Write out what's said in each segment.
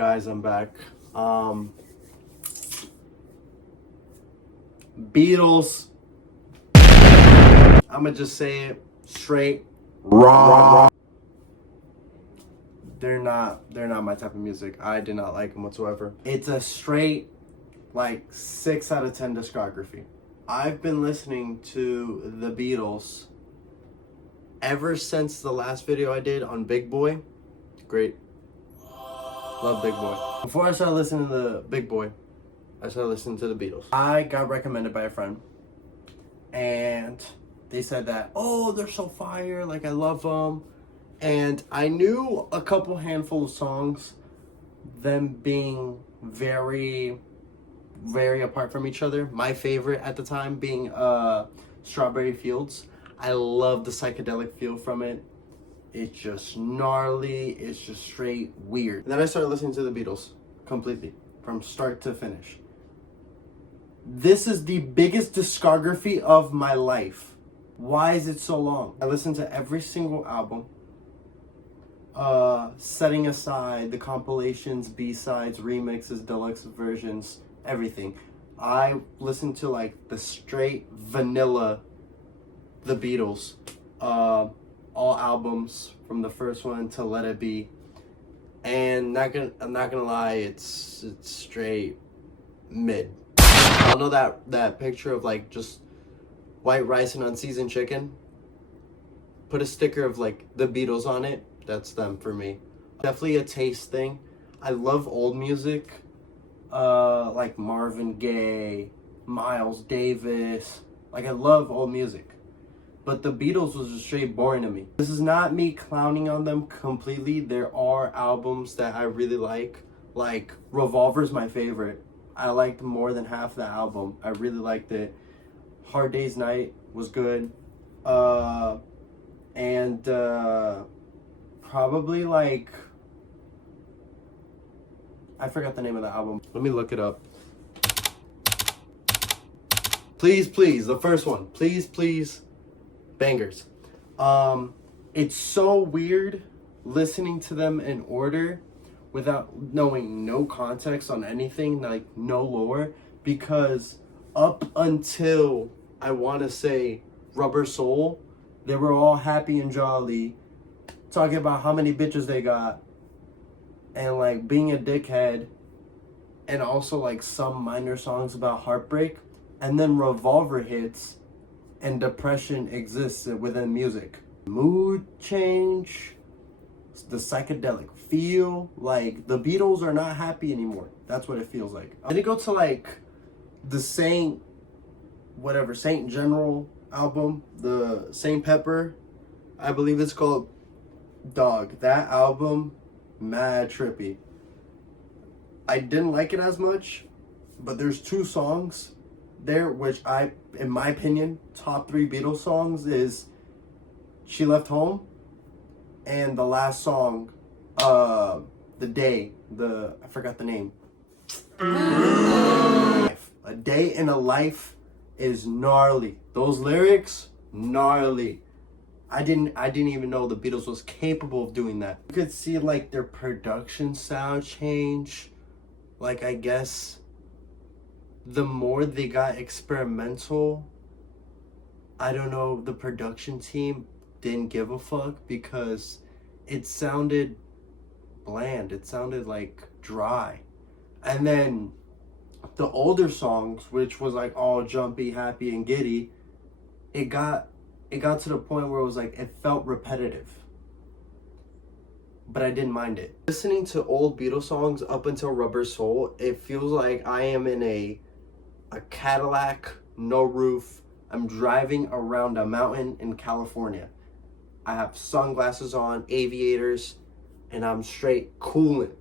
Guys, I'm back. Beatles. I'ma just say it straight. Raw. They're not my type of music. I did not like them whatsoever. It's a straight, like, 6 out of 10 discography. I've been listening to the Beatles ever since the last video I did on Big Boy. Great. Love Big Boy. Before I started listening to the Big Boy, I started listening to the Beatles. I got recommended by a friend, and they said that, oh, they're so fire, like, I love them. And I knew a couple handful of songs, them being very, very apart from each other. My favorite at the time being Strawberry Fields. I love the psychedelic feel from it. It's just gnarly, it's just straight weird. And then I started listening to the Beatles completely, from start to finish. This is the biggest discography of my life. Why is it so long? I listened to every single album, setting aside the compilations, B-sides, remixes, deluxe versions, everything. I listened to like the straight vanilla The Beatles, all albums from the first one to Let It Be, and I'm not gonna lie, it's straight mid. I know that picture of like just white rice and unseasoned chicken. Put a sticker of like the Beatles on it. That's them for me. Definitely a taste thing. I love old music, like Marvin Gaye, Miles Davis. Like, I love old music. But the Beatles was just straight boring to me. This is not me clowning on them completely. There are albums that I really like Revolver's my favorite. I liked more than half the album. I really liked it. Hard Day's Night was good. And probably like, I forgot the name of the album. Let me look it up. Please, Please, the first one. Please, Please. Bangers. It's so weird listening to them in order without knowing no context on anything, like no lore, because up until I want to say Rubber Soul, they were all happy and jolly, talking about how many bitches they got and like being a dickhead, and also like some minor songs about heartbreak. And then Revolver hits and depression exists within music. Mood change, the psychedelic feel, like the Beatles are not happy anymore. That's what it feels like. Then you go to like the Saint General album, the Saint Pepper, I believe it's called. Dog, that album, mad trippy. I didn't like it as much, but there's 2 songs there which in my opinion, top 3 Beatles songs is She Left Home and the last song, I forgot the name. A Day in a Life is gnarly. Those lyrics, gnarly. I didn't even know the Beatles was capable of doing that. You could see like their production style change. Like, I guess the more they got experimental, I don't know, the production team didn't give a fuck because it sounded bland. It sounded like dry. And then the older songs, which was like all jumpy, happy, and giddy, it got to the point where it was like, it felt repetitive. But I didn't mind it. Listening to old Beatles songs up until Rubber Soul, it feels like I am in a Cadillac, no roof. I'm driving around a mountain in California. I have sunglasses on, aviators, and I'm straight cooling.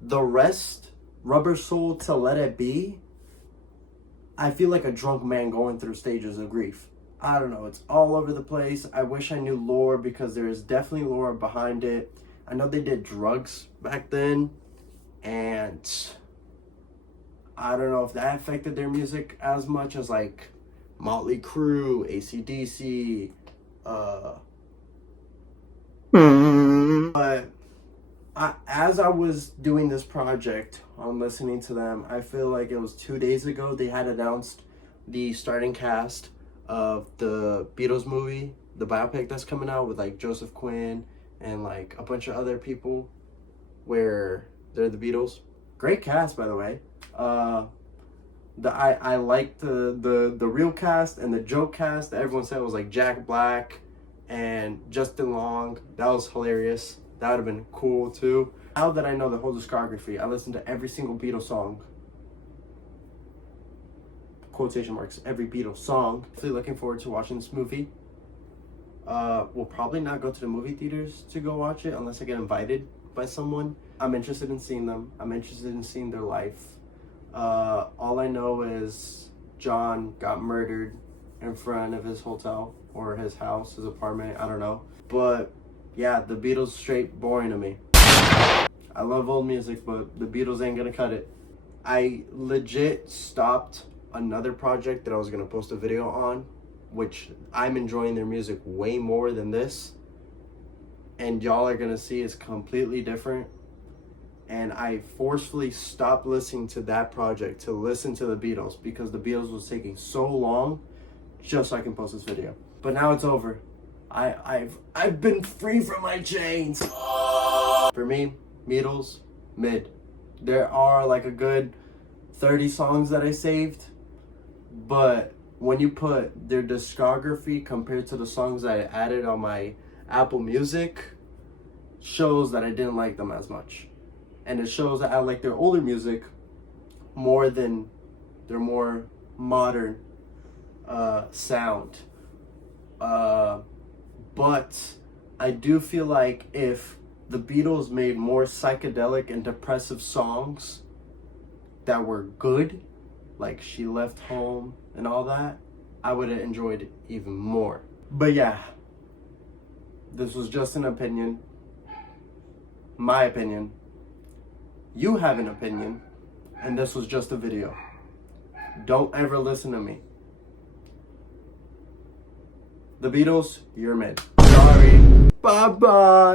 The rest, Rubber Soul to Let It Be, I feel like a drunk man going through stages of grief. I don't know, it's all over the place. I wish I knew lore because there is definitely lore behind it. I know they did drugs back then, and I don't know if that affected their music as much as like Motley Crue, AC/DC, But as I I was doing this project on listening to them, I feel like it was 2 days ago they had announced the starting cast of the Beatles movie, the biopic that's coming out with like Joseph Quinn and like a bunch of other people where they're the Beatles. Great cast, by the way. I liked the real cast and the joke cast that everyone said was like Jack Black and Justin Long. That was hilarious. That would have been cool too. Now that I know the whole discography, I listened to every single Beatles song. Quotation marks, every Beatles song. Really looking forward to watching this movie. We'll probably not go to the movie theaters to go watch it unless I get invited by someone. I'm interested in seeing them. I'm interested in seeing their life. All I know is John got murdered in front of his hotel or his house, his apartment, I don't know. But yeah, the Beatles straight boring to me. I love old music, but the Beatles ain't gonna cut it. I legit stopped another project that I was gonna post a video on, which I'm enjoying their music way more than this. And y'all are gonna see is completely different. And I forcefully stopped listening to that project to listen to the Beatles because the Beatles was taking so long just so I can post this video. But now it's over. I've been free from my chains. For me, Beatles, mid. There are like a good 30 songs that I saved, but when you put their discography compared to the songs I added on my Apple Music, shows that I didn't like them as much. And it shows that I like their older music more than their more modern sound. But I do feel like if the Beatles made more psychedelic and depressive songs that were good, like She Left Home and all that, I would have enjoyed it even more. But yeah, this was just an opinion. My opinion. You have an opinion, and this was just a video. Don't ever listen to me. The Beatles, you're mid. Sorry. Bye-bye.